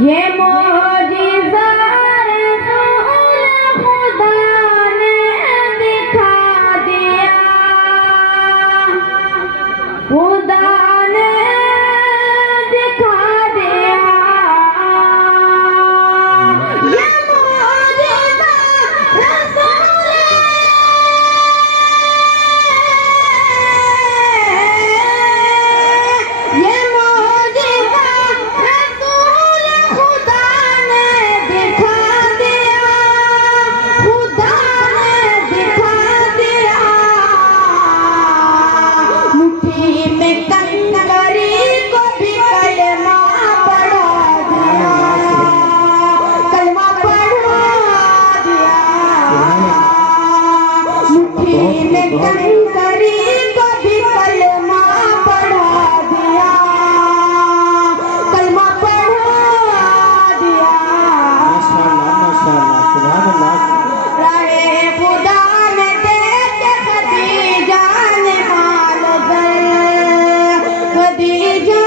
ये मोजिज़ा रसूल खुदा ने दिखा दिया, खुदा ने दिखा दिया। ये मोजिज़ा रसूल ये मोजिज़ा रसूल खुदा ने दिखा दिया, खुदा ने दिखा दिया। मुट्ठी में कंकरी को भी कलमा पढ़ा दिया, कलमा पढ़ा दिया। मुट्ठी में कंकरी को भी कलमा पढ़ा दिया, कलमा पढ़ा दिया। माशाअल्लाह सुभान अल्लाह। राहे खुदा ने देख खदीजा ने मालो दर, खदीजा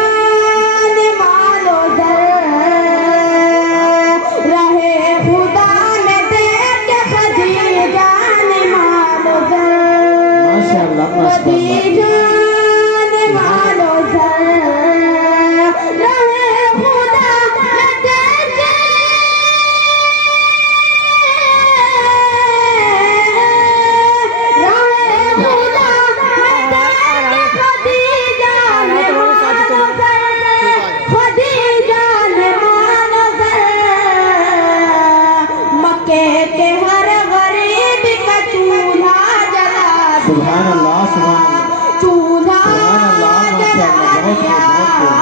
ने मालो दर। राहे खुदा ने देख खदीजा ने मालो दर, माशाअल्लाह माशाअल्लाह। खदीजा ने मालो दर। राहे खुदा ने देख मक्के के हर गरीब का चूल्हा जला सुभान अल्लाह सुभान अल्लाह। चूल्हा सुभान अल्लाह माशाअल्लाह। बहुत दिया। खूब।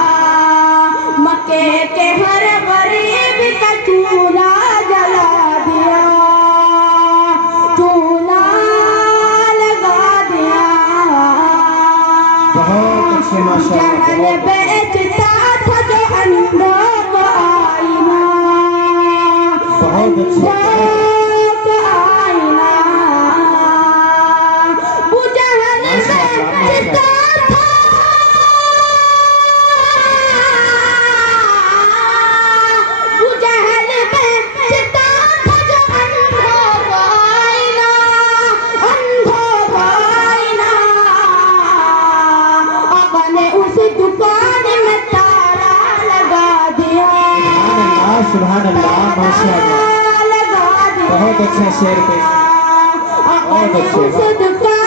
मक्के के हर गरीब का चूल्हा जला दिया, चूल्हा लगा दिया। बहुत अच्छे माशाअल्लाह। जहल बहुत अच्छे। बेचता था जो अंधों को आईना, बहुत अच्छे। अंधों को आईना। वो जहल माशाअल्लाह बेचता माशाअल्लाह। था, वो जहल बेचता था जो अंधों को आईना, अंधों को आईना। अपने उस दुकान में ताला लगा दिया, सुभान अल्लाह माशाअल्लाह। लगा दिया। बहुत अच्छा शेर पेश। बहुत अपने अच्छे। उस दुकान